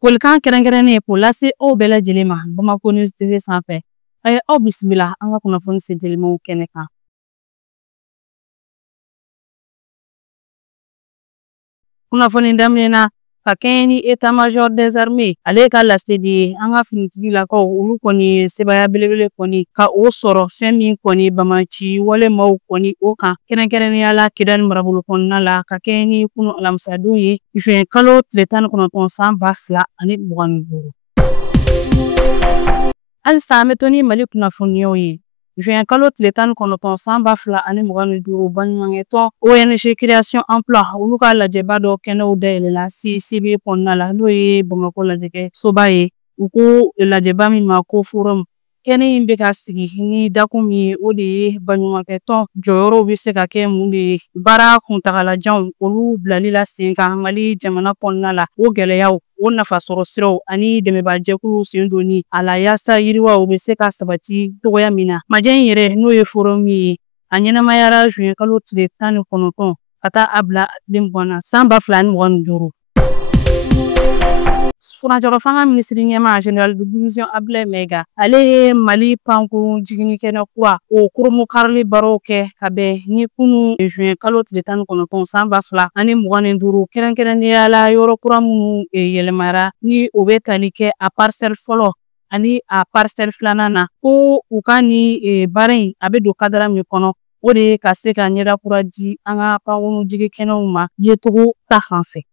Folikan kɛrɛnkɛrɛnnen k'o lase aw bɛɛ lajɛlen ma Bamako News TV sanfɛ. Aw bisimila an ka kunnafoni sentelemaw kɛnɛ kan. Kunnafoni daminɛ na ka kɛɲɛ ni état major des armées ale ka lase de ye an ka finitigilakaw olu kɔni sebaya belebele kɔni ka o sɔrɔ fɛn min kɔni Bamaci walemaw kɔni o kan kɛrɛnkɛrɛnnenya la Kidali marabolo kɔnɔna la ka kɛɲɛ ni kunu alamisadon ye juin kalo tile 19 san 2025. Halisa an bɛ to ni Mali kunnafoniyaw ye. Juin kalo tile 19 san 2025 baɲumankɛ tɔn ONG Création Emploi olu ka lajɛba dɔ kɛnɛw dayɛlɛla CCB kɔnɔna la n'o ye Bamakɔ lajɛkɛ soba ye u ko lajɛba min ma ko forum. Kɛnɛ in bɛ ka sigi ni dakun min ye o de ye baɲumankɛ tɔn jɔyɔrɔw bɛ se ka kɛ mun de ye baara kuntagalajanw olu bilali la sen kan Mali jamana kɔnɔna la o gɛlɛyaw o nafasɔrɔ siraw ani dɛmɛbagajɛkuluw sen donni a la yaasa yiriwaw bɛ se ka sabati cogoya min na. Majɛ in yɛrɛ n'o ye forum ye a ɲɛnamayara juin kalo tile 19 ka taa a bila san 2025. Furanjɔrɔ fanga minisiri ɲɛma Général de division Abdoulaye Maiga ale ye Mali pankuru jiginikɛnɛ kura o kurumu karili baaraw kɛ ka bɛn ni kunu juin kalo tile 19 san 2025 kɛrɛnkɛrɛnnenya la yɔrɔ kura minnu yɛlɛmara ni o bɛ tali kɛ a parcelle fɔlɔ ani a parcelle filanan na ko u ka ni baara in a bɛ don kadara min kɔnɔ o de ye ka se ka ɲɛda kura di an ka pankuru jigikɛnɛw ma yecogo ta fanfɛ.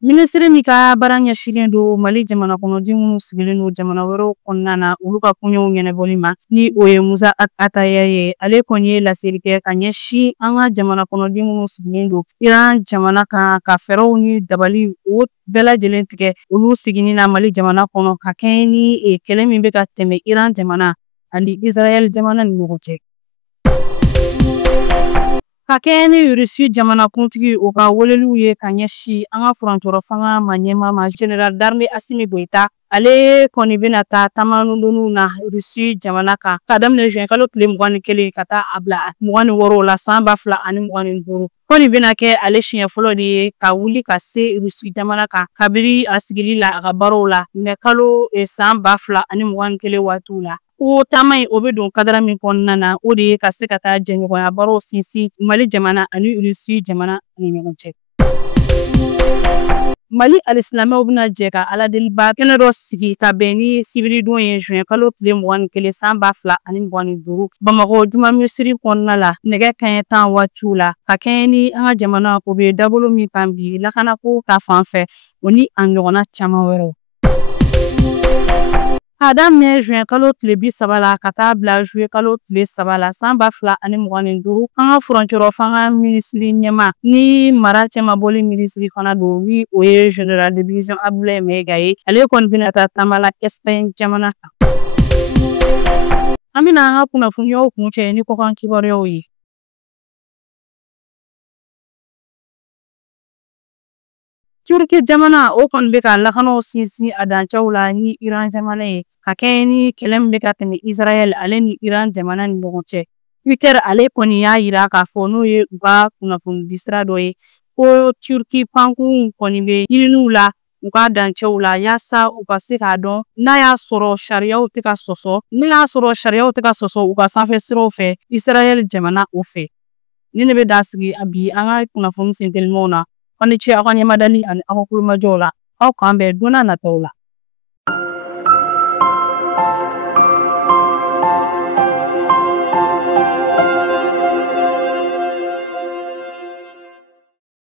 Minisiri min ka baara ɲɛsinnen don Mali jamana kɔnɔden minnu sigilen don jamana wɛrɛw kɔnɔna na olu ka koɲɛw ɲɛnabɔli ma ni o ye Musa Ataya ye ale kɔni ye laseli kɛ ka ɲɛsin an ka jamana kɔnɔden minnu sigilen don Iran jamana kan ka fɛɛrɛw ni dabali o bɛɛ lajɛlen tigɛ olu sigini na Mali jamana kɔnɔ ka kɛɲɛ ni kɛlɛ min bɛ ka tɛmɛ Iran jamana ani Israël jamana ni ɲɔgɔn cɛ. Ka kɛɲɛ ni Rusi jamanakuntigi o ka weleliw ye ka ɲɛsin an ka furancɛrɔ fanga ma ɲɛma ma Général d'armée Assimi Goïta ale kɔni bɛna taa taamandonniw na Rusi jamana kan ka daminɛ juin kalo tile 21 ka taa a bila 26 la san 2025. Kɔni bɛna kɛ ale siɲɛ fɔlɔ de ye ka wuli ka se Rusi jamana kan kabini a sigili la a ka baaraw la kalo san 2021 waatiw la. O taama in o bɛ don kadara min kɔnɔna na o de ye ka se ka taa jɛɲɔgɔnya baaraw sinsin Mali jamana ani Rusi jamana ni ɲɔgɔn cɛ. Mali alisilamɛw bɛna jɛ ka aladeliba kɛnɛ dɔ sigi ka bɛn ni sibiridon ye juin kalo tile 21 san 2025 Bamakɔ juma misiri kɔnɔna la nɛgɛ kanɲɛ 10 waatiw la ka kɛɲɛ ni an ka jamana o bɛ dabolo min kan bi lakanako ta fanfɛ o ni a ɲɔgɔnna caman wɛrɛw. Ka daminɛ juin kalo tile 30 la ka taa bila juillet kalo tile 3 la san 2025 an ka furancɛrɔ fanga minisiri ɲɛma ni mara cɛmabɔli minisiri fana don ni o ye Général de division Abdoulaye Maiga ye ale kɔni bɛna taa taama la Espagne jamana kan. An bɛna an ka kunnafoniyaw kuncɛ ni kɔkan kibaruyaw ye. Turki jamana o kɔni bɛ ka lakanaw sinsin a dancɛw la ni Iran jamana ye ka kɛɲɛ ni kɛlɛ min bɛ ka tɛmɛ Israël ale ni Iran jamana ni ɲɔgɔn cɛ. Twitter ale kɔni y'a jira k'a fɔ n'o ye u ka kunnafonidi sira dɔ ye ko Turki pankuru kɔni bɛ ɲininiw la u ka dancɛw la yaasa u ka se k'a dɔn n'a y'a sɔrɔ sariyaw tɛ ka sɔsɔ u ka sanfɛ siraw fɛ Israël jamana o fɛ. Ni ne bɛ da sigi bi an ka kunnafoni sentelemaw na aw ni ce aw ka ɲɛmadali ani aw ka kulomajɔw la aw k'an bɛn don n'a nataw la.